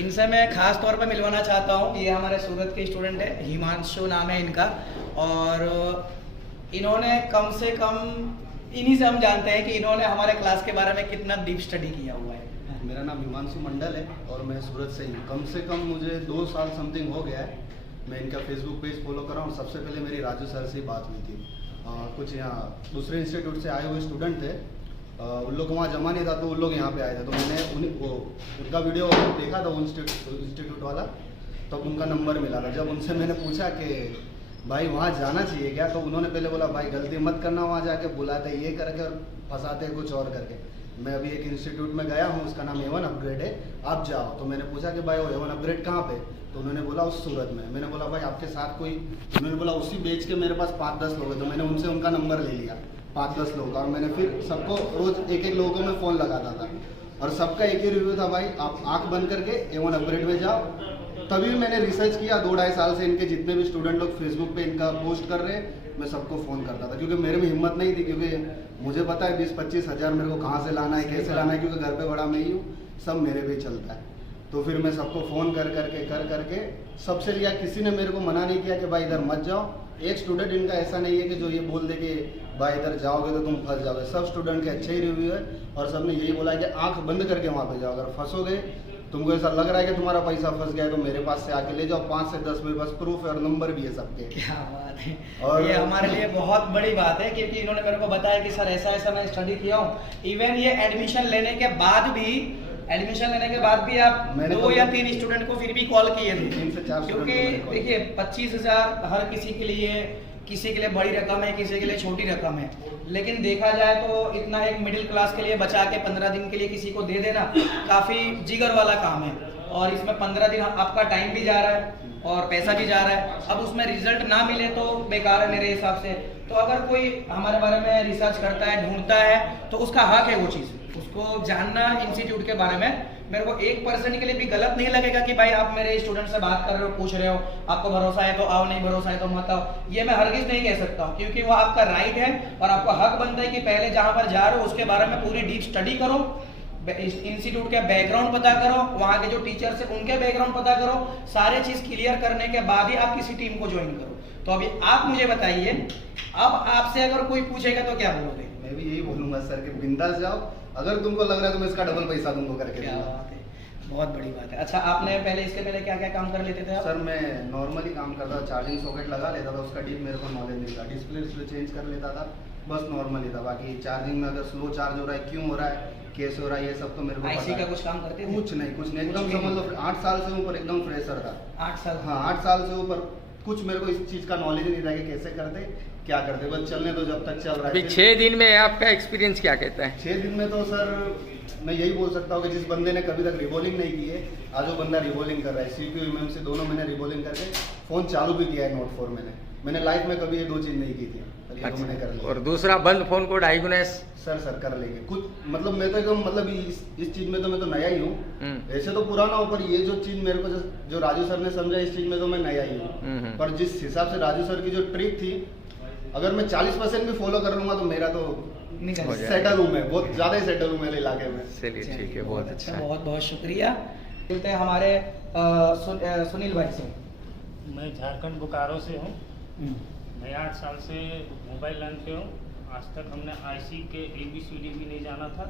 इनसे मैं खास तौर पे मिलवाना चाहता हूँ। ये हमारे सूरत के स्टूडेंट है, हिमांशु नाम है इनका। और इन्होंने कम से कम, इन्हीं से हम जानते हैं कि इन्होंने हमारे क्लास के बारे में कितना डीप स्टडी किया हुआ है। मेरा नाम हिमांशु मंडल है और मैं सूरत से ही हूँ। कम से कम मुझे 2 साल समथिंग हो गया है मैं इनका फेसबुक पेज फॉलो कर रहा हूँ। सबसे पहले मेरी राजू सर से बात हुई थी। कुछ यहाँ दूसरे इंस्टीट्यूट से आए हुए स्टूडेंट थे, उन लोग को वहाँ जमा नहीं था तो उन लोग यहाँ पे आए थे, तो मैंने उनका वीडियो देखा था इंस्टीट्यूट वाला, तब उनका नंबर मिला था। जब उनसे मैंने पूछा कि भाई वहाँ जाना चाहिए क्या, तो उन्होंने पहले बोला भाई गलती मत करना, वहाँ जाके बुलाते ये करके और फंसाते कुछ और करके। मैं अभी एक इंस्टीट्यूट में गया हूँ, उसका नाम A1 अपग्रेड है, आप जाओ। तो मैंने पूछा कि भाई वो A1 अपग्रेड कहाँ पे, तो उन्होंने बोला उस सूरत में। मैंने बोला भाई आपके साथ कोई, उन्होंने बोला उसी बेच के मेरे पास 5-10 लोग हैं। तो मैंने उनसे उनका नंबर ले लिया 5-10 लोग का, और मैंने फिर सबको रोज एक लोगों को मैं फ़ोन लगाता था और सबका एक ही रिव्यू था, भाई आप आँख बंद करके A1 अपग्रेड में जाओ। तभी मैंने रिसर्च किया, 2-2.5 साल से इनके जितने भी स्टूडेंट लोग फेसबुक पे इनका पोस्ट कर रहे हैं, मैं सबको फ़ोन करता था, क्योंकि मेरे में हिम्मत नहीं थी, क्योंकि मुझे पता है 20-25 हज़ार मेरे को कहाँ से लाना है, कैसे लाना है, क्योंकि घर पे बड़ा मैं ही हूँ, सब मेरे पे चलता है। तो फिर मैं सबको फ़ोन कर करके सबसे लिया, किसी ने मेरे को मना नहीं किया कि भाई इधर मत जाओ। एक स्टूडेंट इनका ऐसा नहीं है कि जो ये बोल दे कि भाई इधर जाओगे तो तुम फंस जाओगे। सब स्टूडेंट के अच्छे ही रिव्यू है और सबने यही बोला है कि आँख बंद करके वहाँ पे जाओ, अगर फंसोगे, तुमको ऐसा लग रहा है कि तुम्हारा पैसा फंस गया है, तो मेरे पास से आके ले जाओ। 5 से 10 मेरे पास प्रूफ है और नंबर भी है सबके। क्या बात है। और ये हमारे लिए बहुत बड़ी बात है, क्योंकि इन्होंने मेरे को बताया कि सर ऐसा ऐसा मैं स्टडी किया हूँ। इवन ये एडमिशन लेने के बाद भी आप 2 या 3 स्टूडेंट को फिर भी कॉल किए थे, 3 से 4 क्योंकि देखिए 25,000 हर किसी के लिए बड़ी रकम है, किसी के लिए छोटी रकम है। लेकिन देखा जाए तो इतना एक मिडिल क्लास के लिए बचा के 15 दिन के लिए किसी को दे देना काफ़ी जिगर वाला काम है। और इसमें 15 दिन आपका टाइम भी जा रहा है और पैसा भी जा रहा है। अब उसमें रिजल्ट ना मिले तो बेकार है मेरे हिसाब से। तो अगर कोई हमारे बारे में रिसर्च करता है, ढूंढता है, तो उसका हक है वो चीज़, उसको जानना इंस्टीट्यूट के बारे में। मेरे को 1% के लिए भी गलत नहीं लगेगा कि भाई आप मेरे स्टूडेंट से बात कर रहे हो, पूछ रहे हो, आपको भरोसा है तो आओ, नहीं भरोसा है तो मत आओ। ये मैं हरगिज नहीं कह सकता हूँ, क्योंकि वो आपका राइट है और आपका हक बनता है कि पहले जहाँ पर जा रहे हो उसके बारे में पूरी डीप स्टडी करो, इंस्टीट्यूट के बैकग्राउंड पता करो, वहाँ के जो टीचर्स है उनके बैकग्राउंड पता करो। सारे चीज क्लियर करने के बाद ही आप किसी टीम को ज्वाइन करो। तो अभी आप मुझे बताइए, अब आपसे अगर कोई पूछेगा तो क्या बोलोगे? मैं भी यही बोलूंगा सर कि बिंदास जाओ, अगर तुमको लग रहा है तो मैं इसका डबल पैसा तुमको करके क्या दूंगा। बात है, बहुत बड़ी बात है। अच्छा, आपने इसके पहले क्या क्या काम कर लेते थे आप? सर मैं नॉर्मली काम करता था, चार्जिंग सॉकेट लगा लेता था, उसका डीप मेरे को नॉलेज नहीं था। डिस्प्ले चेंज कर लेता था, बस नॉर्मली था। बाकी चार्जिंग में अगर स्लो चार्ज हो रहा है, क्यों हो रहा है, कैसे हो रहा है, ये सब तो मेरे को आईसी का कुछ काम करते थे? कुछ नहीं एकदम समझ लो 8 साल से ऊपर एकदम फ्रेशर था। 8 साल? हाँ 8 साल से ऊपर कुछ मेरे को इस चीज़ का नॉलेज नहीं था कि कैसे करते क्या करते, बस चलने तो जब तक चल रहा है। 6 दिन में आपका एक्सपीरियंस क्या कहता है? 6 दिन में तो सर मैं यही बोल सकता हूँ कि जिस बंदे ने कभी तक रिबॉलिंग नहीं की है, आज वो बंदा रिबॉलिंग कर रहा है। CPU MMC दोनों मैंने रिबॉलिंग करके फ़ोन चालू भी किया है। Note 4 मैंने लाइफ में कभी ये 2 चीज़ नहीं की थी, ये अच्छा। मैंने कर लिया। और दूसरा बंद फोन को डायग्नोस सर कर लेंगे कुछ, मतलब मैं तो एकदम मतलब इस चीज़ में तो मैं तो नया ही हूँ। ऐसे तो पुराना हूँ, पर ये जो चीज़ मेरे को जो राजू सर ने समझा, इस चीज़ में तो मैं नया ही हूँ। पर जिस हिसाब से राजू सर की जो ट्रिक थी, अगर मैं 40% भी फॉलो कर लूँगा तो मेरा तो सेटल हूँ, मैं बहुत ज़्यादा ही सेटल हूँ मेरे इलाके में। चलिए ठीक है, बहुत अच्छा। बहुत बहुत शुक्रिया। मिलते हैं हमारे सुनील भाई से। मैं झारखंड बोकारो से हूँ। मैं 8 साल से मोबाइल लाइन पे हूँ। आज तक हमने आईसी के ABCD भी नहीं जाना था।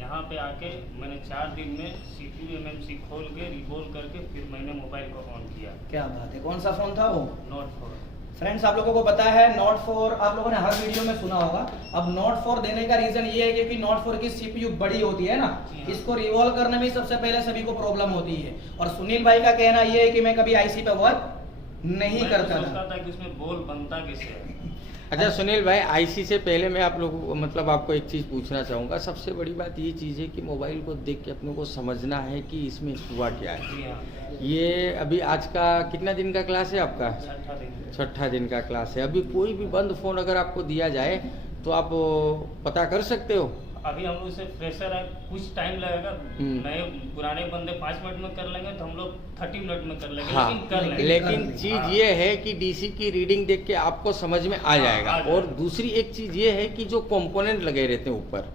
यहाँ पे आके मैंने 4 दिन में CPU MMC खोल के रिबोल करके फिर मैंने मोबाइल को ऑन किया। क्या बात है, कौन सा फ़ोन था वो? Note 4। फ्रेंड्स, आप लोगों को पता है Note 4 आप लोगों ने हर वीडियो में सुना होगा। अब Note 4 देने का रीज़न ये है कि Note 4 की CPU बड़ी होती है ना, इसको रिवॉल्व करने में सबसे पहले सभी को प्रॉब्लम होती है। और सुनील भाई का कहना ये है कि मैं कभी आईसी पे वर्क नहीं करता था कि उसमें बोल बनता कैसे है। अच्छा सुनील भाई, आईसी से पहले मैं आप लोगों को मतलब आपको एक चीज़ पूछना चाहूँगा। सबसे बड़ी बात ये चीज़ है कि मोबाइल को देख के अपने को समझना है कि इसमें हुआ क्या है। ये अभी आज का कितना दिन का क्लास है आपका? 6ठा दिन का क्लास है। अभी कोई भी बंद फ़ोन अगर आपको दिया जाए तो आप पता कर सकते हो? अभी हम लोग से फ्रेशर है, कुछ टाइम लगेगा। नए पुराने बंदे 5 मिनट में कर लेंगे तो हम लोग 30 मिनट में कर लेंगे। हाँ, लेकिन कर लेंगे। लेकिन चीज़ ये है कि डीसी की रीडिंग देख के आपको समझ में आ जाएगा। और दूसरी एक चीज़ ये है कि जो कंपोनेंट लगे रहते हैं ऊपर,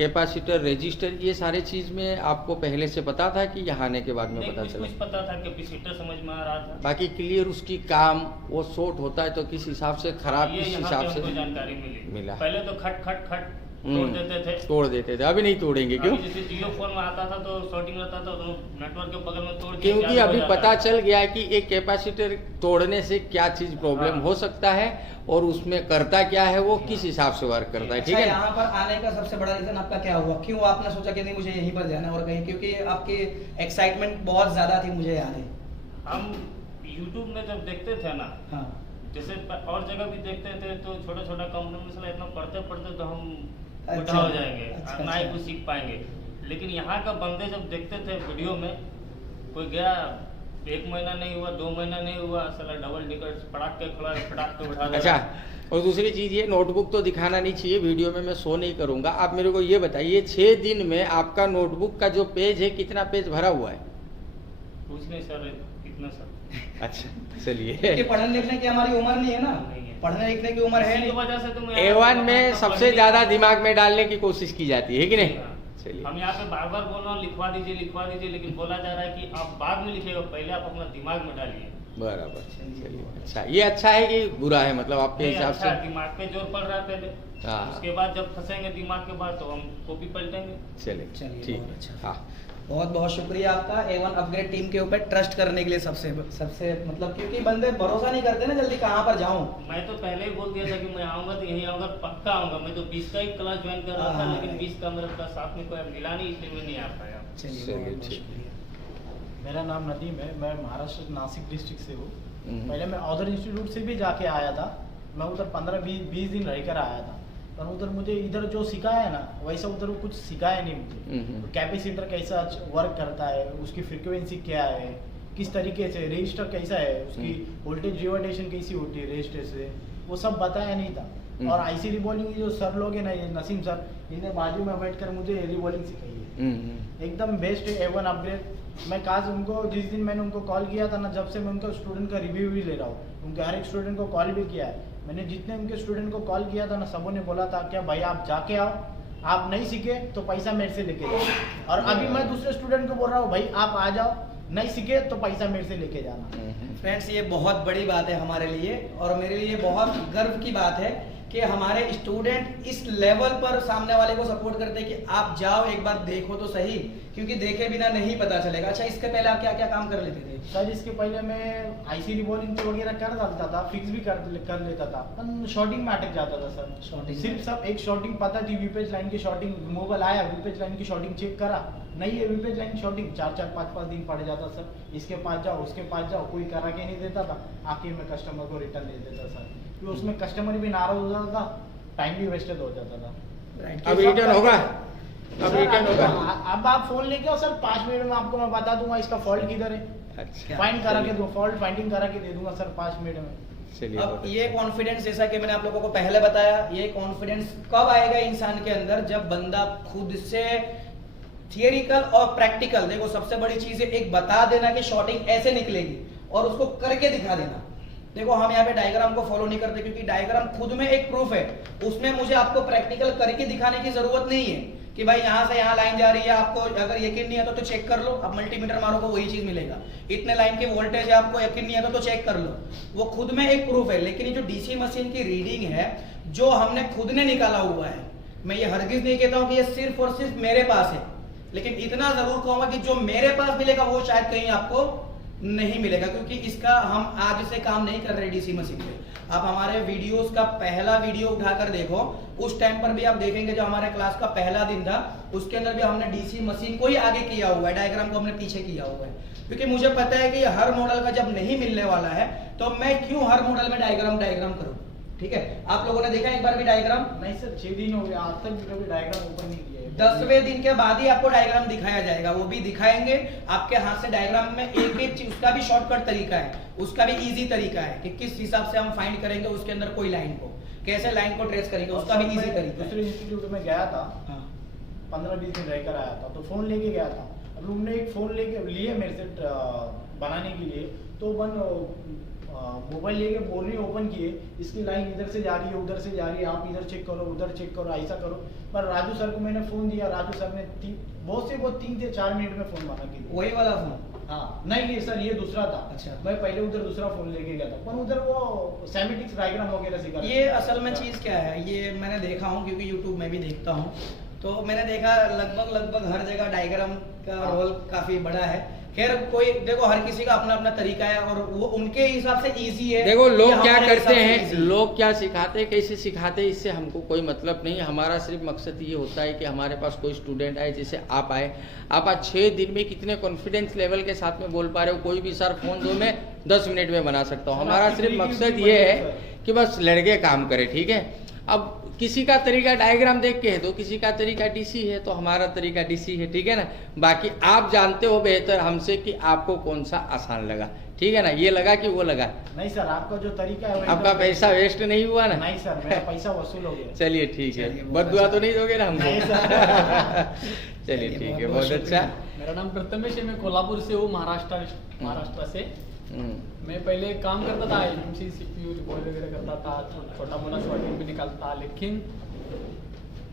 कैपेसिटर, रजिस्टर, ये सारे चीज़ में आपको पहले से पता था कि यहाँ आने के बाद में नहीं, पता कुछ चला? कुछ पता था, कैपेसिटर समझ में आ रहा था। बाकी क्लियर उसकी काम वो शॉर्ट होता है तो किस हिसाब से खराब, ये किस यहाँ हिसाब पे से हमको जानकारी मिला। पहले तो खट खट खट तोड़ देते थे। तोड़ देते थे, अभी नहीं तोड़ेंगे क्यों? अभी जैसे जियो फोन में आता था तो शॉर्टिंग रहता था तो नेटवर्क के बगल में तोड़ के क्योंकि चालू हो अभी जाता पता है। चल गया है कि एक कैपेसिटर तोड़ने से क्या चीज़ प्रॉब्लम हाँ। हो सकता है और उसमें करता क्या है, वो किस हिसाब से वर्क करता है। ठीक अच्छा, है ना? यहाँ पर आने का सबसे बड़ा रीजन आपका क्या हुआ? क्यों आपने सोचा कि नहीं मुझे यहीं पर जाना है और कहीं? क्योंकि आपकी एक्साइटमेंट बहुत ज्यादा थी, मुझे याद है। हम YouTube में जब देखते थे ना, हाँ जैसे और जगह भी देखते थे तो छोटा छोटा कंपनी में साला इतना पढ़ते पढ़ते तो हम अच्छा, बुढ़ा हो जाएंगे, अच्छा, ना ही अच्छा। कुछ सीख पाएंगे। लेकिन यहाँ का बंदे जब देखते थे वीडियो में, कोई गया 1 महीना नहीं हुआ, 2 महीना नहीं हुआ, साला डबल टिकट पटाक के खड़ा पटाक के उठा दे। अच्छा, और दूसरी चीज़ ये नोटबुक तो दिखाना नहीं चाहिए वीडियो में, मैं शो नहीं करूँगा। आप मेरे को ये बताइए 6 दिन में आपका नोटबुक का जो पेज है कितना पेज भरा हुआ है? कुछ नहीं सर, कितना सर। अच्छा चलिए, क्योंकि पढ़ने लिखने की हमारी उम्र नहीं है ना, नहीं है। पढ़ने लिखने की उम्र है इसी की नहीं। वजह से तो मैं A1 में अपना सबसे पढ़ने ज़्यादा का- दिमाग में डालने की कोशिश की जाती है कि नहीं? हाँ। चलिए, हम यहाँ पे बार बार बोल रहा हूँ लिखवा दीजिए, लेकिन बोला जा रहा है कि आप बाद में लिखिएगा, पहले आप अपना दिमाग में डालिए। बराबर। चलिए, अच्छा, ये अच्छा है कि बुरा है, मतलब आपके नहीं, हिसाब अच्छा, से? दिमाग पे जोर पड़ रहा है पहले, हाँ। उसके बाद जब फंसेंगे दिमाग के बाद तो हम कॉपी पलटेंगे। चलिए चलिए, ठीक बहुत है। अच्छा। हाँ, बहुत बहुत शुक्रिया आपका A1 अपग्रेड टीम के ऊपर ट्रस्ट करने के लिए। सबसे मतलब क्योंकि बंदे भरोसा नहीं करते ना जल्दी कहाँ पर जाऊँ। मैं तो पहले ही बोल दिया था कि मैं आऊंगा तो यहीं आऊंगा, पक्का आऊंगा। मैं तो 20 का ही क्लास ज्वाइन कर रहा था, हाँ। लेकिन 20 का मेरे साथ में कोई मिला नहीं, इसलिए मैं नहीं आ पाया। चलिए, चलिए, बहुत बहुत ठीक। शुक्रिया। मेरा नाम नदीम है, मैं महाराष्ट्र नासिक डिस्ट्रिक्ट से हूँ। हम्म। पहले मैं अदर इंस्टीट्यूट से भी जाके आया था, मैं उधर 15-20 दिन रहकर आया था, पर उधर मुझे इधर जो सिखाया है ना वैसा उधर वो कुछ सिखाया नहीं मुझे। कैपेसिटर कैसा वर्क करता है, उसकी फ्रीक्वेंसी क्या है, किस तरीके से रजिस्टर कैसा है, उसकी वोल्टेज रिवर्टेशन कैसी होती है रजिस्टर से, वो सब बताया नहीं था। और आईसी रिबॉलिंग जो सर लोग हैं ना, ये नसीम सर, इन्हें बाजू में बैठकर मुझे रिबॉलिंग सिखाई है, एकदम बेस्ट है A1 अपग्रेड। मैं काश उनको, जिस दिन मैंने उनको कॉल किया था ना, जब से मैं उनका स्टूडेंट का रिव्यू भी ले रहा हूँ, उनके हर एक स्टूडेंट को कॉल भी किया है मैंने। जितने उनके स्टूडेंट को कॉल किया था ना, सबों ने बोला था क्या भाई आप जाके आओ, आप नहीं सीखे तो पैसा मेरे से लेके जाओ। और अभी मैं दूसरे स्टूडेंट को बोल रहा हूँ भाई आप आ जाओ, नहीं सीखे तो पैसा मेरे से लेके जाना। फ्रेंड्स, ये बहुत बड़ी बात है हमारे लिए और मेरे लिए बहुत गर्व की बात है कि हमारे स्टूडेंट इस लेवल पर सामने वाले को सपोर्ट करते हैं कि आप जाओ एक बार देखो तो सही, क्योंकि देखे बिना नहीं पता चलेगा। अच्छा, इसके पहले आप क्या क्या काम कर लेते थे? सर इसके पहले मैं आईसी रिबॉलिंग वगैरह कर डालता था, फिक्स भी कर लेता था, पर शॉर्टिंग में अटक जाता था सर। Shorting सिर्फ सब एक शॉर्टिंग पता थी, वीपेज लाइन की शॉर्टिंग, मोबाइल आया वीपेज लाइन की शॉर्टिंग चेक करा, नहीं है वीपेज लाइन शॉर्टिंग, 4-4, 5-5 दिन पड़ जाता सर। इसके पास जाओ, उसके पास जाओ, कोई करा के नहीं देता था, आके मैं कस्टमर को रिटर्न दे देता सर, क्योंकि उसमें कस्टमर भी नाराज हो जाता था, टाइम भी वेस्टेड हो जाता था। अब रिटर्न होगा? अब सर, रिटर्न होगा? अब आप फोन लेके आओ सर, 5 मिनट में आपको मैं बता दूंगा इसका फॉल्ट किधर है, अच्छा, फाइंड करा के चलिए, दूँ, फॉल्ट फाइंडिंग करा के दे दूंगा सर 5 मिनट में। चलिए, अब बहुत ये कॉन्फिडेंस, जैसा कि मैंने आप लोगों को पहले बताया, ये कॉन्फिडेंस कब आएगा इंसान के अंदर? जब बंदा खुद से थियरिकल और प्रैक्टिकल, देखो सबसे बड़ी चीज है एक बता देना कि शॉर्टिंग ऐसे निकलेगी और उसको करके दिखा देना। देखो हम यहाँ पे डायग्राम को फॉलो नहीं करते क्योंकि डायग्राम खुद में एक प्रूफ है, उसमें मुझे आपको प्रैक्टिकल करके दिखाने की जरूरत नहीं है कि भाई यहाँ से यहाँ लाइन जा रही है, आपको अगर यकीन नहीं है तो चेक कर लो, आप मल्टीमीटर मारोगे वही चीज मिलेगा। इतने लाइन की वोल्टेज है, आपको यकीन नहीं है तो चेक कर लो, वो खुद में एक प्रूफ है। लेकिन ये जो डीसी मशीन की रीडिंग है जो हमने खुद ने निकाला हुआ है, मैं ये हरगिज नहीं कहता हूँ कि ये सिर्फ और सिर्फ मेरे पास है, लेकिन इतना जरूर कहूंगा कि जो मेरे पास मिलेगा वो शायद कहीं आपको नहीं मिलेगा, क्योंकि इसका हम आज से काम नहीं कर रहे डीसी मशीन पे। आप हमारे वीडियोस का पहला वीडियो उठाकर देखो, उस टाइम पर भी आप देखेंगे जो हमारे क्लास का पहला दिन था उसके अंदर भी हमने डीसी मशीन को ही आगे किया हुआ है, डायग्राम को हमने पीछे किया हुआ है, क्योंकि मुझे पता है कि हर मॉडल का जब नहीं मिलने वाला है तो मैं क्यों हर मॉडल में डायग्राम करूं। ठीक है, आप लोगों ने देखा एक बार भी डायग्राम? नहीं सर, 6 दिन हो गया, आज तक भी कभी डायग्राम ओपन नहीं किया है। 10वें दिन के बाद ही आपको डायग्राम दिखाया जाएगा, वो भी दिखाएंगे आपके हाथ से। डायग्राम में एक एक चीज, उसका भी शॉर्टकट तरीका है, उसका भी इजी तरीका है कि किस हिसाब से हम फाइंड करेंगे उसके अंदर कोई लाइन को, कैसे लाइन को ट्रेस करेंगे, उसका भी इजी तरीका दूसरे है। इंस्टीट्यूट में गया था, हाँ। 15-20 दिन रहकर आया था, तो फोन लेके गया था। अब उन्होंने एक फोन लेके लिए मेरे से बनाने के लिए, तो मोबाइल लेके बोलने ओपन किए, इसकी लाइन इधर से जा रही है उधर से जा रही है, आप इधर चेक करो उधर चेक करो ऐसा करो। पर राजू सर को मैंने फ़ोन दिया, राजू सर ने बहुत 3 से 4 मिनट में फ़ोन मारा कि वही वाला फोन? हाँ नहीं ये सर ये दूसरा था। अच्छा। मैं पहले उधर दूसरा फ़ोन लेके गया था, पर उधर वो सेमेटिक्स डायग्राम वगैरह सिखा। ये असल में चीज़ क्या है, ये मैंने देखा हूँ क्योंकि यूट्यूब में भी देखता हूँ, तो मैंने देखा लगभग हर जगह डायग्राम का रोल काफ़ी बड़ा है। खैर कोई देखो, हर किसी का अपना अपना तरीका है और वो उनके हिसाब से इजी है। देखो लोग या क्या हमारे करते हिसाब से हैं, easy है। लोग क्या सिखाते हैं, कैसे सिखाते हैं, इससे हमको कोई मतलब नहीं। हमारा सिर्फ मकसद ये होता है कि हमारे पास कोई स्टूडेंट आए, जैसे आप आए, आप आज 6 दिन में कितने कॉन्फिडेंस लेवल के साथ में बोल पा रहे हो। कोई भी सर फोन दो मैं 10 मिनट में बना सकता हूँ। हमारा सिर्फ मकसद ये है कि बस लड़के काम करें, ठीक है। अब किसी का तरीका डायग्राम देख के है तो किसी का तरीका डीसी है, तो हमारा तरीका डीसी है, ठीक है ना। बाकी आप जानते हो बेहतर हमसे कि आपको कौन सा आसान लगा, ठीक है ना। ये लगा कि वो लगा? नहीं सर, आपका जो तरीका है आपका पैसा वेस्ट नहीं हुआ ना? नहीं सर, मेरा पैसा वसूल हो गया। चलिए ठीक है, चलिए, बददुआ तो नहीं दोगे ना हमको? नहीं सर। चलिए ठीक है, बहुत अच्छा। मेरा नाम प्रथमेश है, मैं कोल्हापुर से हूँ, महाराष्ट्र से। मैं पहले काम करता था, एमएमसी सीपीयू रिपोर्ट वगैरह करता था, छोटा मोटा शॉर्टिंग भी निकालता था। लेकिन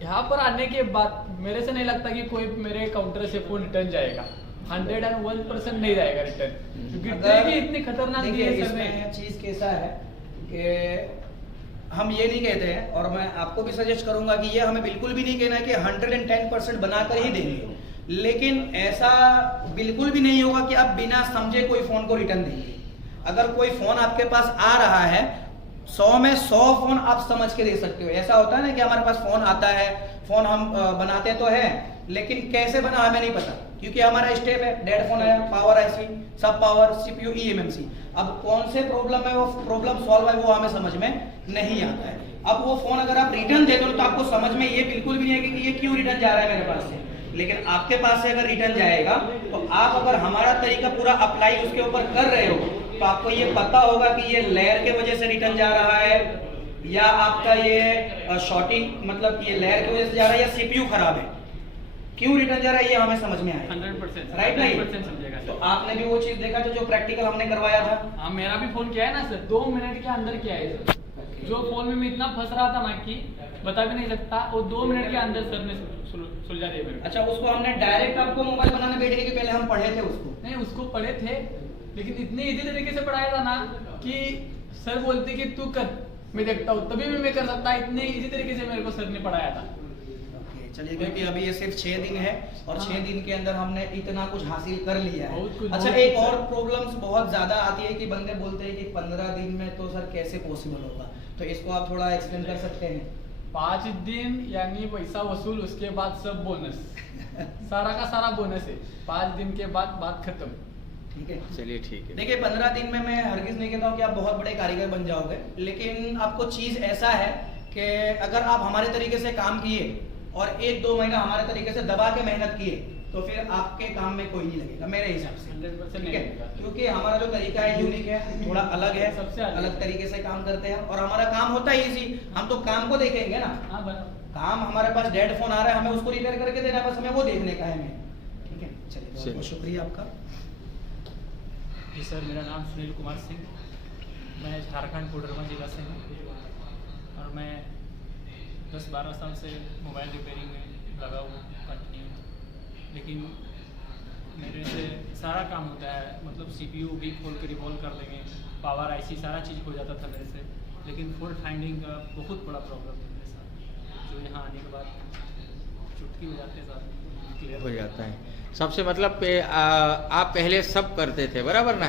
यहाँ पर आने के बाद मेरे से नहीं लगता कि कोई मेरे काउंटर से फोन रिटर्न जाएगा। 101% नहीं जाएगा रिटर्न, क्योंकि ट्रिक ही इतनी खतरनाक दी देखिए है सर ने। इसमें चीज़ कैसा है कि हम ये नहीं कहते हैं, और मैं आपको भी सजेस्ट करूंगा कि ये हमें बिल्कुल भी नहीं कहना है कि 110% बनाकर ही देंगे, लेकिन ऐसा बिल्कुल भी नहीं होगा कि आप बिना समझे कोई फोन को रिटर्न देंगे। अगर कोई फोन आपके पास आ रहा है, 100 में 100 फोन आप समझ के दे सकते हो। ऐसा होता है ना कि हमारे पास फोन आता है, फोन हम बनाते तो है, लेकिन कैसे बना हमें नहीं पता, क्योंकि हमारा स्टेप है डेड फोन आया, पावर आईसी, सब पावर, सीपीयू, ईएमएमसी। अब कौन से प्रॉब्लम है, वो प्रॉब्लम सॉल्व है, वो हमें समझ में नहीं आता है। अब वो फोन अगर आप रिटर्न दे दो तो आपको समझ में ये बिल्कुल भी नहीं है कि ये क्यों रिटर्न जा रहा है मेरे पास से। लेकिन आपके पास से अगर रिटर्न जाएगा तो आप अगर हमारा तरीका पूरा अप्लाई उसके ऊपर कर रहे हो तो आपको ये पता होगा कि ये लेयर के वजह से रिटर्न जा रहा है, या आपका ये शॉर्टिंग मतलब ये लेयर की वजह से जा रहा है, या सीपीयू खराब है, क्यों रिटर्न जा रहा है ये हमें समझ में आएगा। 100% राइट नहीं? 100% समझेगा तो सर। आपने भी वो चीज देखा जो प्रैक्टिकल हमने करवाया था। हाँ, मेरा भी फोन किया है ना सर, 2 मिनट के अंदर किया है सर। जो फोन में मैं इतना फंस रहा था ना कि बता भी नहीं सकता, वो 2 मिनट के अंदर सर ने सुलझा दिया मेरे को। अच्छा, उसको हमने डायरेक्ट आपको मोबाइल बनाने बैठने के पहले हम पढ़े थे उसको? नहीं, उसको पढ़े थे, लेकिन इतने इजी तरीके से पढ़ाया था ना कि सर बोलते कि तू कर, मैं देखता हूँ, तभी भी मैं कर सकता। इतने इजी तरीके से मेरे को सर ने पढ़ाया था। ओके, चलिए, क्योंकि अभी ये सिर्फ 6 दिन है और 6 दिन के अंदर हमने इतना कुछ हासिल कर लिया है। बहुत कुछ, अच्छा, बहुत एक कुछ, और सर। प्रॉब्लम्स बहुत ज्यादा आती है कि बंदे बोलते हैं कि 15 दिन में तो सर कैसे पॉसिबल होगा, तो इसको आप थोड़ा एक्सप्लेन कर सकते हैं? 5 दिन यानी पैसा वसूल, उसके बाद सब बोनस। सारा का सारा बोनस है। 5 दिन के बाद बात खत्म। ठीक है, चलिए ठीक है। देखिए 15 दिन में मैं हरगिज नहीं कहता हूँ कि आप बहुत बड़े कारीगर बन जाओगे, लेकिन आपको चीज ऐसा है कि अगर आप हमारे तरीके से काम किए और 1-2 महीना हमारे तरीके से दबा के मेहनत किए तो फिर आपके काम में कोई नहीं लगेगा मेरे हिसाब से। 100% ठीक है, नहीं लगेगा। क्योंकि हमारा जो तरीका है यूनिक है, थोड़ा अलग है, सबसे अलग। अलग तरीके से काम करते हैं और हमारा काम होता है इजी। हम तो काम को देखेंगे ना, हाँ बना। काम हमारे पास डेड फोन आ रहा है, हमें उसको रिपेयर करके देना है, बस हमें वो देखने का है हमें। ठीक है, चलिए, बहुत बहुत शुक्रिया आपका। जी सर, मेरा नाम सुनील कुमार सिंह, मैं झारखंड कोडरमा जिला से हूँ और मैं 10-12 साल से मोबाइल रिपेयरिंग में लगा हुआ कंटिन्यू। लेकिन मेरे से सारा काम होता है, मतलब सीपीयू भी खोल के रिवॉल्व कर लेंगे, पावर आईसी सारा चीज़ हो जाता था मेरे से, लेकिन फॉल्ट फाइंडिंग का बहुत बड़ा प्रॉब्लम है मेरे साथ, जो यहाँ आने के बाद चुटकी बजाते साथ क्लियर हो जाता है। सबसे मतलब आप पहले सब करते थे, बराबर ना?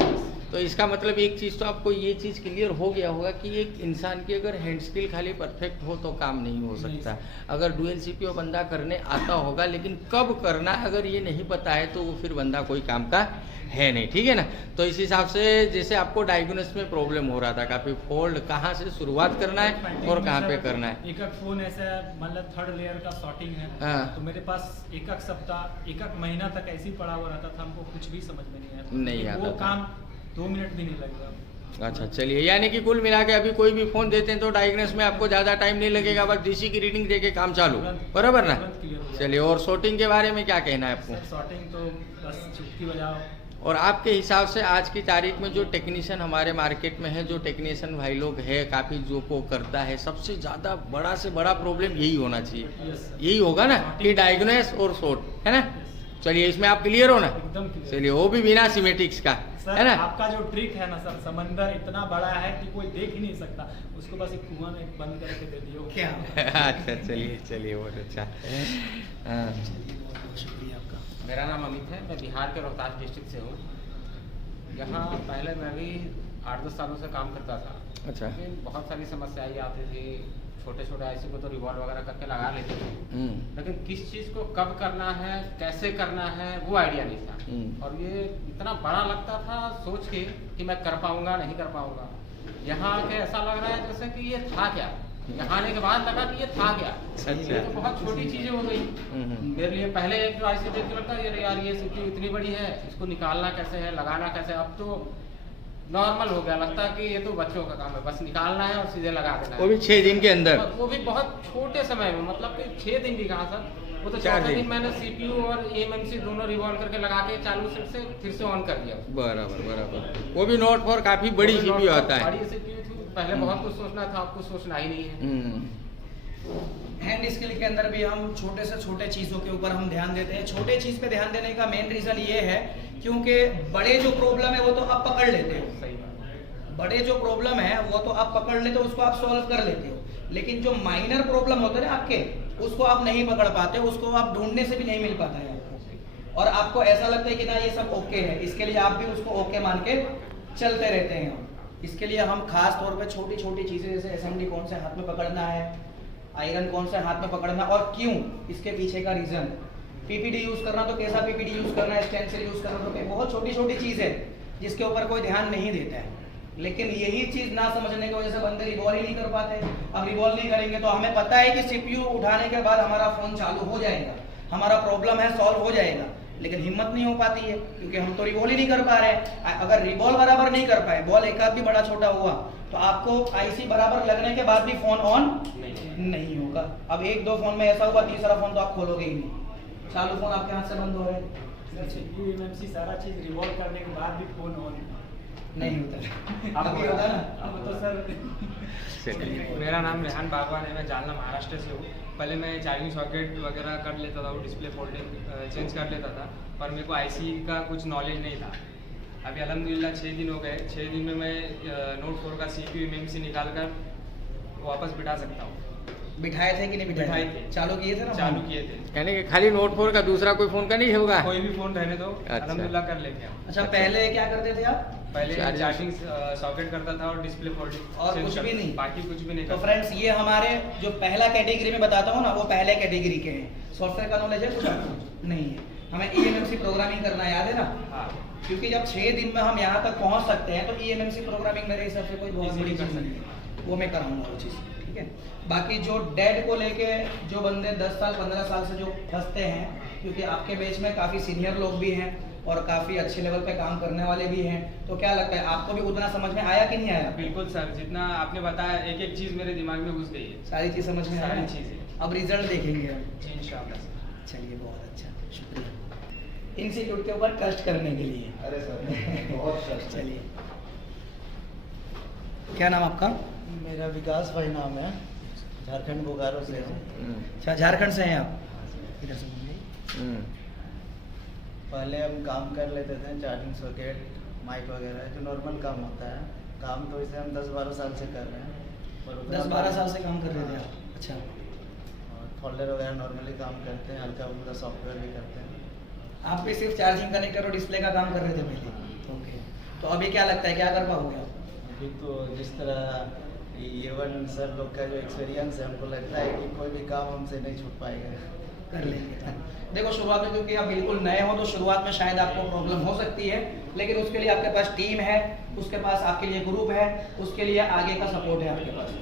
तो इसका मतलब एक चीज़ तो आपको ये चीज़ क्लियर हो गया होगा कि एक इंसान की अगर हैंड स्किल खाली परफेक्ट हो तो काम नहीं हो सकता। अगर डुअल सीपीयू बंदा करने आता होगा, लेकिन कब करना है अगर ये नहीं पता है तो वो फिर बंदा कोई काम का है नहीं, ठीक है ना। तो इस हिसाब से जैसे आपको डायग्नोसिस में प्रॉब्लम हो रहा था, काफ़ी फोल्ड कहाँ से शुरुआत करना है और कहाँ पे करना है। एक फोन ऐसा मतलब 3rd लेयर का शॉर्टिंग है, हाँ। तो मेरे पास एक सप्ताह 1 महीना तक ऐसे ही पड़ा हुआ रहता था, हमको कुछ भी समझ में नहीं आता। नहीं आता वो था। काम 2 मिनट भी नहीं लगेगा। अच्छा, चलिए, यानी कि कुल मिला के अभी कोई भी फ़ोन देते हैं तो डायग्नोस में आपको ज़्यादा टाइम नहीं लगेगा, बस डीसी की रीडिंग दे के काम चालू, बराबर ना? तुरंत क्लियर हो जाएगा। चलिए, और शॉर्टिंग के बारे में क्या कहना है आपको? सर शॉर्टिंग तो बस चुटकी बजाओ, और आपके हिसाब से आज की तारीख में जो टेक्नीशियन हमारे मार्केट में है, जो टेक्नीशियन भाई लोग है काफ़ी जो को करता है, सबसे ज़्यादा बड़ा से बड़ा प्रॉब्लम यही होना चाहिए, यही होगा ना कि डायग्नोस और शॉर्ट, है ना? चलिए इसमें आप क्लियर हो ना? एकदम clear। चलिए वो भी बिना सिमेटिक्स का, सर है ना? आपका जो ट्रिक है ना सर, समंदर इतना बड़ा है कि कोई देख ही नहीं सकता, उसको बस एक कुआं में बंद करके दे दियो। क्या अच्छा चलिए बहुत अच्छा। हाँ। बहुत शुक्रिया आपका। मेरा नाम अमित है, मैं बिहार के रोहतास डिस्ट्रिक्ट से हूँ। यहाँ पहले मैं भी 8-10 सालों से काम करता था। अच्छा। लेकिन बहुत सारी समस्याएं आती थी, छोटे छोटे आईसी को तो रिवॉल्व वगैरह करके लगा लेते थे, लेकिन किस चीज़ को कब करना है, कैसे करना है, वो आइडिया नहीं था। और ये इतना बड़ा लगता था सोच के कि मैं कर पाऊंगा नहीं कर पाऊंगा। यहाँ आके ऐसा लग रहा है जैसे कि ये था क्या, यहाँ आने के बाद लगा कि ये था क्या। ये तो बहुत छोटी चीजें हो गई मेरे लिए। पहले एक जो आईसी देख के लगता है यार ये सीपीयू इतनी बड़ी है, इसको निकालना कैसे है, लगाना कैसे है। अब तो नॉर्मल हो गया, लगता है कि ये तो बच्चों का काम है, बस निकालना है और सीधे लगा देना है। वो भी 6 दिन के अंदर, वो भी बहुत छोटे समय में, मतलब कि 6 दिन भी कहाँ सर, वो तो 4 दिन मैंने सीपीयू और एएमएमसी दोनों रिवॉल्व करके लगा के चालू से फिर से ऑन कर दिया। बराबर। वो भी नोट 4 काफी बड़ी सीपीयू आता है। बड़ी सीपीयू थी, पहले बहुत कुछ सोचना था, अब कुछ सोचना ही नहीं है। हैंड स्किल के अंदर भी हम छोटे से छोटे चीज़ों के ऊपर हम ध्यान देते हैं। छोटे चीज़ पे ध्यान देने का मेन रीज़न ये है क्योंकि बड़े जो प्रॉब्लम है वो तो आप पकड़ लेते हो, सही बात। बड़े जो प्रॉब्लम है वो तो आप पकड़ लेते हो, उसको आप सॉल्व कर लेते हो। लेकिन जो माइनर प्रॉब्लम होते हैं ना आपके, उसको आप नहीं पकड़ पाते, उसको आप ढूंढने से भी नहीं मिल पाता है आपको, और आपको ऐसा लगता है कि ना ये सब ओके है, इसके लिए आप भी उसको ओके मान के चलते रहते हैं। इसके लिए हम खास तौर पे छोटी छोटी चीज़ें जैसे एसएमडी कौन से हाथ में पकड़ना है, आयरन कौन से हाथ में पकड़ना और क्यों, इसके पीछे का रीज़न, पीपीडी यूज़ करना तो कैसा पीपीडी यूज़ करना है, स्टेंसिल यूज़ करना तो बहुत छोटी छोटी चीज़ है जिसके ऊपर कोई ध्यान नहीं देता है। लेकिन यही चीज़ ना समझने की वजह से बंदे रिवॉल्व ही नहीं कर पाते। अब रिवॉल्व नहीं करेंगे तो हमें पता है कि सीपीयू उठाने के बाद हमारा फ़ोन चालू हो जाएगा, हमारा प्रॉब्लम है सॉल्व हो जाएगा, लेकिन हिम्मत नहीं हो पाती है क्योंकि हम तो रिवॉल्व ही नहीं कर पा रहे हैं। अगर रिवॉल्व बराबर नहीं कर पाए, बॉल एक आध भी बड़ा छोटा हुआ तो आपको आईसी बराबर लगने के बाद भी फोन ऑन नहीं होगा। अब 1-2 फोन में ऐसा होगा, तीसरा फोन तो आप खोलोगे ही नहीं, चालू फोन आपके हाथ से बंद हो रहे हैं। सीपीयू एमएमसी सारा चीज रिवॉल्व करने के बाद भी फोन ऑन नहीं होता, अभी होता ना। अब तो सर मेरा नाम रेहान बागवान है, मैं जालना महाराष्ट्र से हूँ। पहले मैं चार्जिंग सॉकेट वगैरह कर लेता था, वो डिस्प्ले फोल्डिंग चेंज कर लेता था, पर मेरे को आईसी का कुछ नॉलेज नहीं था। अभी अल्हम्दुलिल्लाह 6 दिन हो गए, 6 दिन में मैं नोट 4 का सीपीयू एमएमसी निकाल कर वापस बिठा सकता हूँ। बिठाए थे कि नहीं बिठाए थे? चालू किए थे ना? चालू किए थे। यानी कि खाली नोट 4 का, दूसरा कोई फोन का नहीं होगा? कोई भी फोन रहने दो, अच्छा। अल्हम्दुलिल्लाह कर लेते हैं। अच्छा, पहले क्या करते थे आप? पहले चार्जिंग सॉकेट करता था और डिस्प्ले फोल्डिंग और कुछ भी नहीं? बाकी कुछ भी नहीं तो करता। फ्रेंड्स, ये हमारे जो पहला कैटेगरी में बताता हूँ ना, वो पहले कैटेगरी के हैं। सॉफ्टवेयर का नॉलेज है कुछ आपको? नहीं है। हमें ईएमएमसी प्रोग्रामिंग करना याद है ना? हाँ, क्योंकि जब 6 दिन में हम यहाँ तक पहुँच सकते हैं तो ईएमएमसी प्रोग्रामिंग मेरे हिसाब से कोई बहुत बड़ी चीज़ नहीं है, वो मैं कराऊंगा वो चीज़, ठीक है। बाकी जो डेड को लेके जो बंदे 10 साल 15 साल से जो फंसते हैं, क्योंकि आपके बैच में काफ़ी सीनियर लोग भी हैं और काफ़ी अच्छे लेवल पे काम करने वाले भी हैं, तो क्या लगता है आपको भी उतना समझ में आया कि नहीं आया? बिल्कुल सर, जितना आपने बताया एक एक चीज़ मेरे दिमाग में घुस गई है। सारी चीज़ समझ में सारी आया? चीज़ें। अब रिजल्ट देखेंगे हम। जी इंशाल्लाह सर। चलिए, बहुत अच्छा, शुक्रिया इंस्टीट्यूट के ऊपर ट्रस्ट करने के लिए। अरे सर बहुत ट्रस्ट। चलिए, क्या नाम आपका? मेरा विकास भाई नाम है, झारखंड बोकारो से हूँ। अच्छा, झारखंड से हैं आप? इधर से बोलिए। पहले हम काम कर लेते थे, चार्जिंग सॉकेट, माइक वगैरह, जो नॉर्मल काम होता है। काम तो इसे हम 10-12 साल से कर रहे हैं। 10-12 साल से काम कर रहे थे आप? अच्छा। और फोल्डर वगैरह नॉर्मली काम करते हैं, हल्का फुल्का सॉफ्टवेयर भी करते हैं। आप भी सिर्फ चार्जिंग कनेक्टर और डिस्प्ले का काम कर रहे थे पहले? ओके। तो अभी क्या लगता है, क्या कर पाओगे आप? अभी तो जिस तरह ये वन सर लोग का जो एक्सपीरियंस है, हमको लगता है कि कोई भी काम हमसे नहीं छूट पाएगा। कर लेंगे। देखो, शुरुआत में क्योंकि आप बिल्कुल नए हो तो शुरुआत में शायद आपको प्रॉब्लम हो सकती है, लेकिन उसके लिए आपके पास टीम है, उसके पास आपके लिए ग्रुप है, उसके लिए आगे का सपोर्ट है आपके पास,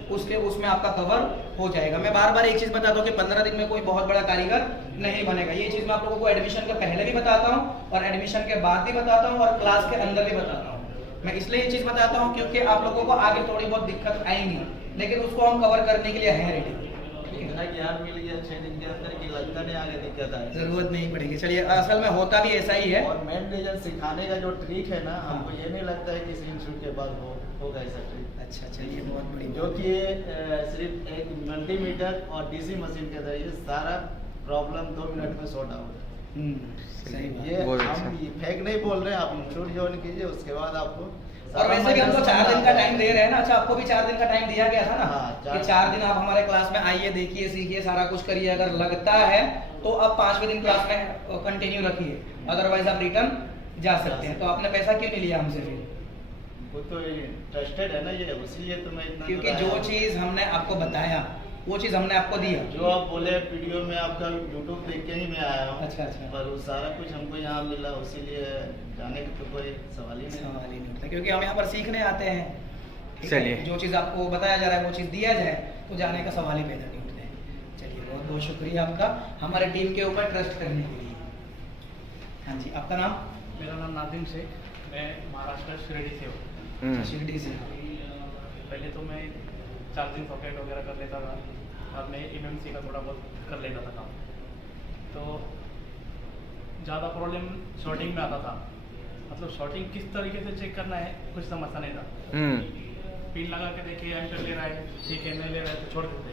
उसमें आपका कवर हो जाएगा। मैं बार बार एक चीज़ बताता हूँ कि 15 दिन में कोई बहुत बड़ा कारीगर नहीं बनेगा। ये चीज़ मैं आप लोगों को एडमिशन के पहले भी बताता हूँ और एडमिशन के बाद भी बताता हूँ और क्लास के अंदर भी बताता हूँ। मैं इसलिए ये चीज़ बताता हूँ क्योंकि आप लोगों को आगे थोड़ी बहुत दिक्कत आएंगी, लेकिन उसको हम कवर करने के लिए हैं रेडी, ठीक है। इतना ज्ञान मिल गया 6 दिन के अंदर कि लगता नहीं आगे दिक्कत आए, जरूरत नहीं पड़ेगी। चलिए, असल में होता भी ऐसा ही है। और मेन रीजन सिखाने का जो ट्रिक है ना, हमको ये नहीं लगता है कि इंस्टीट्यूट के बाद होगा ऐसा ट्रिक। अच्छा, चलिए, बहुत बड़ी जो कि सिर्फ एक मल्टीमीटर और डीसी मशीन के जरिए सारा प्रॉब्लम 2 मिनट में सॉर्ट आउट। सही बात। ये बहुत हम अच्छा। फेक नहीं बोल रहे हैं, आप इंस्टीट्यूट ज्वाइन कीजिए, उसके बाद आपको और वैसे भी हमको 4 दिन का टाइम दे रहे हैं ना। अच्छा, आपको भी 4 दिन का टाइम दिया गया था ना, हाँ, कि 4 दिन आप हमारे क्लास में आइए, देखिए, सीखिए, सारा कुछ करिए। अगर लगता है तो आप 5वें दिन क्लास में कंटिन्यू रखिए, अदरवाइज आप रिटर्न जा सकते हैं। तो आपने पैसा क्यों नहीं लिया हमसे फिर? वो तो ट्रस्टेड है ना ये, इसलिए तो मैं इतना क्योंकि जो चीज़ हमने आपको बताया वो चीज़ हमने आपको दिया। जो आप बोले वीडियो में आपका यूट्यूब देख के ही मैं आया हूँ। अच्छा, अच्छा। पर वो सारा कुछ हमको यहाँ मिला, उसीलिए जाने का तो कोई सवाल ही नहीं। सवाल ही नहीं उठता, क्योंकि हम यहाँ पर सीखने आते हैं। ठीक है? चलिए। जो चीज़ आपको बताया जा रहा है वो चीज़ दिया जाए तो जाने का सवाल ही पैदा नहीं उठता है। चलिए, बहुत बहुत शुक्रिया आपका हमारे टीम के ऊपर ट्रस्ट करने के लिए। हाँ जी, आपका नाम? मेरा नाम नादिम शेख, मैं महाराष्ट्र शिरडी से हूँ। शिरडी से। पहले तो मैं चार्जिंग सॉकेट वगैरह कर लेता था, और मैं MMC का थोड़ा बहुत कर लेता था काम। तो ज़्यादा प्रॉब्लम शॉर्टिंग में आता था, मतलब शॉर्टिंग किस तरीके से चेक करना है कुछ समझता नहीं था। पिन लगा के देखिए, एंटर ले रहा है, ठीक है, नहीं ले रहा है तो छोड़ देते,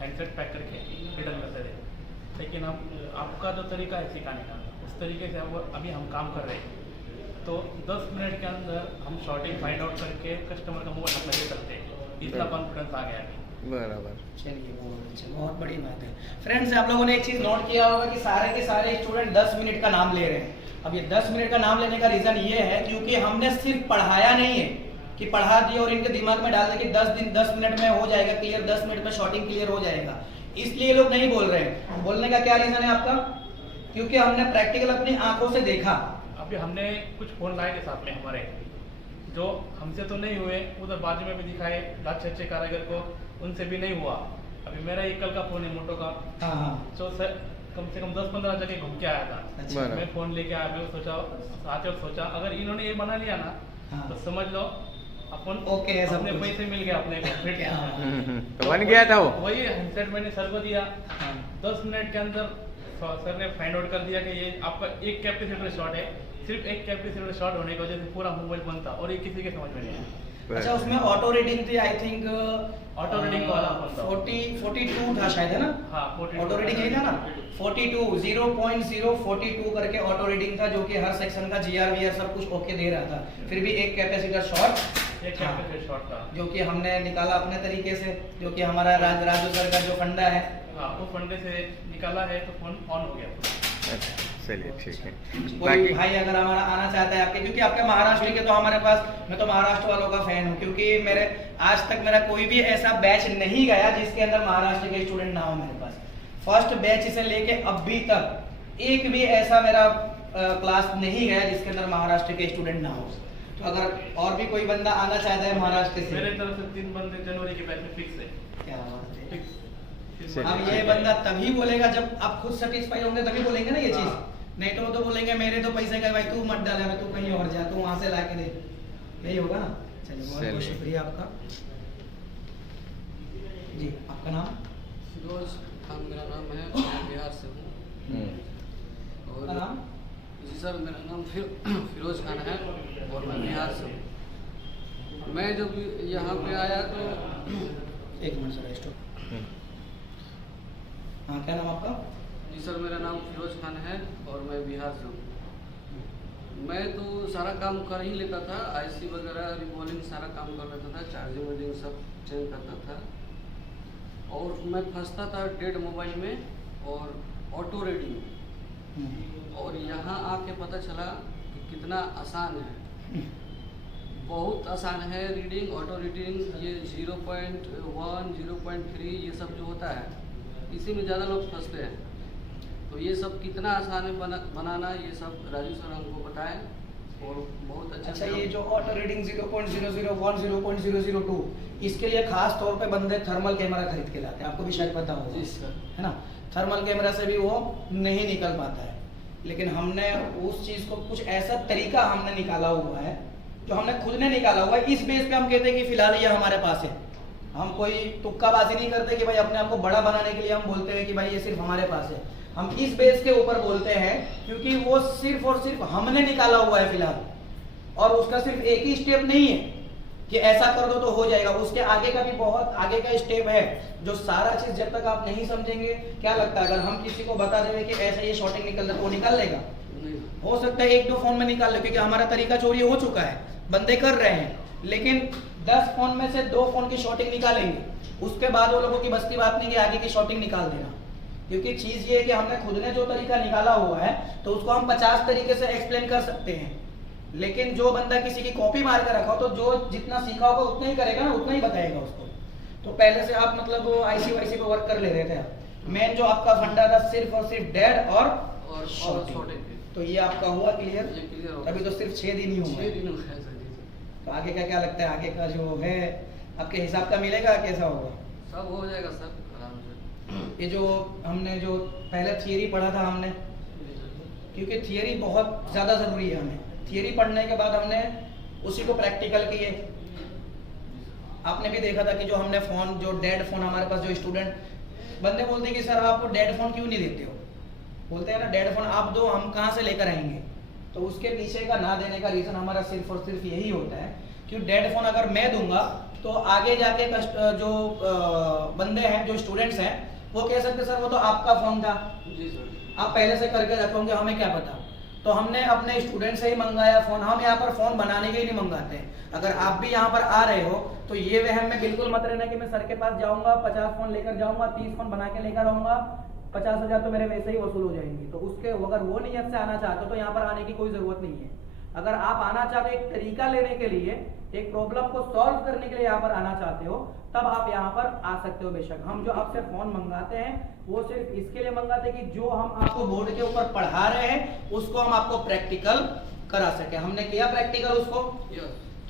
हैंडसेट पैक करके रिटर्न करते थे। लेकिन अब आपका जो तरीका है सिखाने का, उस तरीके से अब अभी हम काम कर रहे हैं। तो 10 मिनट के अंदर हम शॉर्टिंग फाइंड आउट करके कस्टमर का मोबाइल अपना दे सकते हैं, इतना कॉन्फिडेंस आ गया है। बराबर। चलिए, बहुत अच्छा, बहुत बड़ी बात है। फ्रेंड्स, आप लोगों ने एक चीज़ नोट किया होगा कि सारे के सारे स्टूडेंट 10 मिनट का नाम ले रहे हैं। अब ये 10 मिनट का नाम लेने का रीज़न ये है क्योंकि हमने सिर्फ पढ़ाया नहीं है कि पढ़ा दिया और इनके दिमाग में डाल दिया कि 10 मिनट में हो जाएगा क्लियर, 10 मिनट में शॉर्टिंग क्लियर हो जाएगा। इसलिए लोग नहीं बोल रहे हैं। बोलने का क्या रीज़न है आपका? क्योंकि हमने प्रैक्टिकल अपनी आंखों से देखा। अभी हमने कुछ फ़ोन लाए थे साथ में हमारे, जो हमसे तो नहीं हुए, उधर बाजू में भी दिखाए अच्छे अच्छे कारीगर को, उनसे भी नहीं हुआ। अभी मेरा एक कल का फ़ोन है मोटो का, हाँ, जो कम से कम 10-15 जगह घूम के आया था। अच्छा। मैं फ़ोन लेके आया, मैं सोचा अगर इन्होंने ये बना लिया ना, हाँ। तो समझ लो अपन ओके है सब अपने कुछ। पैसे मिल गए अपने को। फिर क्या बात है। तो बन गया था वो। वही हैंडसेट मैंने सर को दिया, हाँ। 10 मिनट के अंदर सर ने फाइंड आउट कर दिया कि ये आपका एक कैपेसिटर शॉर्ट है। सिर्फ एक कैपेसिटर शॉर्ट होने की वजह से पूरा मोबाइल बंद था, और ये किसी के समझ में नहीं आया। अच्छा, उसमें ऑटो रीडिंग थी, आई थिंक ऑटो रीडिंग वाला फोन था। 42 था शायद, है ना? हाँ, 42 ऑटो रीडिंग यही था ना? 0.042 करके ऑटो रीडिंग था, जो कि हर सेक्शन का GR सब कुछ ओके दे रहा था। फिर भी एक कैपेसिटर शॉर्ट, एक कैपेसिटर शॉर्ट था, जो कि हमने निकाला अपने तरीके से, जो कि हमारा राजू सर का जो फंडा है। हाँ, वो फंडे से निकाला है तो फोन ऑन हो गया। अच्छा, चलिए, ठीक है। कोई भाई अगर हमारा आना चाहता है आपके, क्योंकि आपके महाराष्ट्र के तो हमारे पास, मैं तो महाराष्ट्र वालों का फैन हूँ, क्योंकि मेरे आज तक मेरा कोई भी ऐसा बैच नहीं गया जिसके अंदर महाराष्ट्र के स्टूडेंट ना हो मेरे पास। फर्स्ट बैच से लेके अभी तक एक भी ऐसा मेरा क्लास नहीं गया जिसके अंदर महाराष्ट्र के स्टूडेंट ना हो। तो अगर और भी कोई बंदा आना चाहता है महाराष्ट्र से, मेरे तरफ से 3 बंदे जनवरी के बैच में फिक्स है। क्या बात है। फिक्स। अब ये बंदा तभी बोलेगा जब आप खुद सेटिस्फाई होंगे, तभी बोलेंगे ना ये चीज। नहीं तो वो तो बोलेंगे मेरे तो पैसे का भाई तू मत डाले, मैं तू कहीं और जा, तू वहां से लाके दे, यही होगा ना। चलिए, बहुत बहुत चलिए। शुक्रिया आपका। जी, आपका नाम? फिरोज खान मेरा नाम है, मैं बिहार से हूँ। आपका और नाम? जी सर, मेरा नाम फिरोज खान है और मैं बिहार से हूँ। मैं जब यहाँ पे आया तो एक मिनट सर, स्टॉप। हाँ, क्या नाम आपका? जी सर, मेरा नाम फिरोज खान है और मैं बिहार से हूँ। मैं तो सारा काम कर ही लेता था, IC वगैरह रिबॉलिंग सारा काम कर लेता था, चार्जिंग वार्जिंग सब चेंज करता था। और मैं फंसता था डेड मोबाइल में और ऑटो रीडिंग में। और यहाँ आके पता चला कि कितना आसान है, बहुत आसान है रीडिंग, ऑटो रीडिंग। ये 0.1, 0.3 ये सब जो होता है, इसी में ज़्यादा लोग फंसते हैं। तो ये सब कितना आसान है बनाना, ये सब राजू सर हमको बताए और बहुत अच्छा, ये जो ऑटो रीडिंग 0.001, 0.002, इसके लिए खास तौर पे बंदे थर्मल कैमरा खरीद के लाते हैं, आपको भी शायद पता होगा, जी सर, है ना? थर्मल कैमरा से भी वो नहीं निकल पाता है, लेकिन हमने उस चीज़ को कुछ ऐसा तरीका हमने निकाला हुआ है, जो हमने खुद ने निकाला हुआ है। इस बेस पे हम कहते हैं कि फिलहाल ये हमारे पास है, हम कोई तुक्काबाजी नहीं करते कि भाई अपने आप को बड़ा बनाने के लिए हम बोलते हैं कि भाई ये सिर्फ हमारे पास है। हम इस बेस के ऊपर बोलते हैं क्योंकि वो सिर्फ और सिर्फ हमने निकाला हुआ है फिलहाल, और उसका सिर्फ एक ही स्टेप नहीं है कि ऐसा कर दो तो हो जाएगा, उसके आगे का भी बहुत आगे का स्टेप है जो सारा चीज जब तक आप नहीं समझेंगे। क्या लगता है अगर हम किसी को बता देंगे कि ऐसा ये शॉर्टिंग निकल रहा है तो वो निकाल लेगा? हो सकता है 1-2 फोन में निकाल ले, क्योंकि हमारा तरीका चोरी हो चुका है, बंदे कर रहे हैं, लेकिन 10 फोन में से 2 फोन की शॉर्टिंग निकालेंगे, उसके बाद वो लोगों की बस की बात नहीं कि आगे की शॉर्टिंग निकाल देना। क्योंकि चीज ये है कि हमने खुद ने जो तरीका निकाला हुआ है तो उसको हम 50 तरीके से एक्सप्लेन कर सकते हैं, लेकिन जो बंदा किसी की कॉपी मार कर रखा हो तो जो जितना सीखा होगा उतना ही करेगा ना, उतना ही बताएगा उसको। तो पहले से आप मतलब आईसी वाईसी पे वर्क कर ले रहे थे आप। मेन जो आपका फंडा था सिर्फ और सिर्फ डेड और शॉर्टिंग, तो ये आपका हुआ क्लियर? अभी तो सिर्फ 6 दिन ही हुए। 6 दिन हो गए सर जी। तो आगे का क्या लगता है, आगे का जो है आपके हिसाब का मिलेगा, कैसा होगा? सब हो जाएगा सर आराम से। ये जो हमने जो पहले थियरी पढ़ा था हमने, क्योंकि थियरी बहुत ज़्यादा ज़रूरी है, हमें थियरी पढ़ने के बाद हमने उसी को प्रैक्टिकल किए। आपने भी देखा था कि जो हमने फ़ोन, जो डेड फ़ोन हमारे पास जो स्टूडेंट बंदे बोलते हैं कि सर आप डेड फ़ोन क्यों नहीं देते हो, बोलते हैं ना डेड फ़ोन आप दो, हम कहाँ से लेकर आएंगे। तो उसके पीछे का ना देने का रीज़न हमारा सिर्फ और सिर्फ यही होता है कि डेड फ़ोन अगर मैं दूंगा तो आगे जाके जो बंदे हैं, जो स्टूडेंट्स हैं, वो कह सकते सर वो तो आपका फ़ोन था, जी सर, आप पहले से करके रखोगे, हमें क्या पता। तो हमने अपने स्टूडेंट से ही मंगाया फ़ोन, हम यहाँ पर फ़ोन बनाने के लिए नहीं मंगाते। अगर आप भी यहाँ पर आ रहे हो तो ये वहम में बिल्कुल मत रहना कि मैं सर के पास जाऊँगा, 50 फ़ोन लेकर जाऊँगा, 30 फ़ोन बना के लेकर आऊँगा, 50,000 तो मेरे वैसे ही वसूल हो जाएंगे। तो उसके अगर वो नियत से आना चाहते हो तो यहाँ पर आने की कोई ज़रूरत नहीं है। अगर आप आना चाहते हो एक तरीका लेने के लिए, एक प्रॉब्लम को सॉल्व करने के लिए यहाँ पर आना चाहते हो, तब आप यहाँ पर आ सकते हो। बेशक हम जो आपसे फोन मंगाते हैं वो सिर्फ इसके लिए मंगाते हैं कि जो हम आपको बोर्ड के ऊपर पढ़ा रहे हैं उसको हम आपको प्रैक्टिकल करा सके। हमने किया प्रैक्टिकल उसको,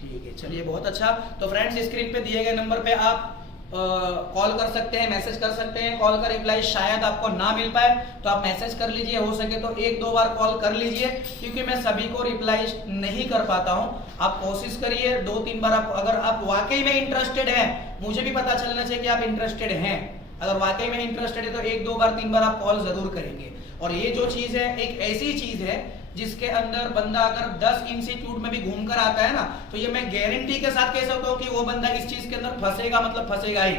ठीक है, चलिए बहुत अच्छा। तो फ्रेंड्स स्क्रीन पे दिए गए नंबर पे आप कॉल कर सकते हैं, मैसेज कर सकते हैं। कॉल का रिप्लाई शायद आपको ना मिल पाए तो आप मैसेज कर लीजिए, हो सके तो 1-2 बार कॉल कर लीजिए, क्योंकि मैं सभी को रिप्लाई नहीं कर पाता हूं। आप कोशिश करिए 2-3 बार। आप अगर आप वाकई में इंटरेस्टेड हैं, मुझे भी पता चलना चाहिए कि आप इंटरेस्टेड हैं। अगर वाकई में इंटरेस्टेड है तो 1-2 बार 3 बार आप कॉल जरूर करेंगे। और ये जो चीज है एक ऐसी चीज है जिसके अंदर बंदा अगर 10 इंस्टीट्यूट में भी घूम कर आता है ना, तो ये मैं गारंटी के साथ कह सकता हूँ कि वो बंदा इस चीज के अंदर फंसेगा, मतलब फंसेगा ही,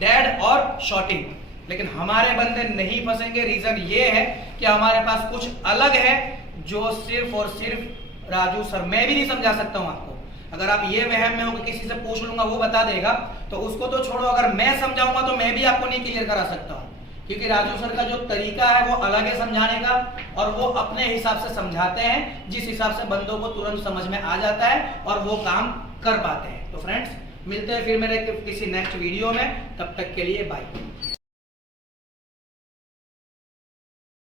डेड और शॉर्टिंग। लेकिन हमारे बंदे नहीं फंसेंगे। रीजन ये है कि हमारे पास कुछ अलग है जो सिर्फ और सिर्फ राजू सर, मैं भी नहीं समझा सकता हूँ आपको। अगर आप ये वहम में हो कि किसी से पूछ लूंगा वो बता देगा, तो उसको तो छोड़ो, अगर मैं समझाऊंगा तो मैं भी आपको नहीं क्लियर करा सकता हूँ, क्योंकि राजू सर का जो तरीका है वो अलग है समझाने का, और वो अपने हिसाब से समझाते हैं जिस हिसाब से बंदों को तुरंत समझ में आ जाता है और वो काम कर पाते हैं। तो फ्रेंड्स मिलते हैं फिर मेरे किसी नेक्स्ट वीडियो में, तब तक के लिए बाय।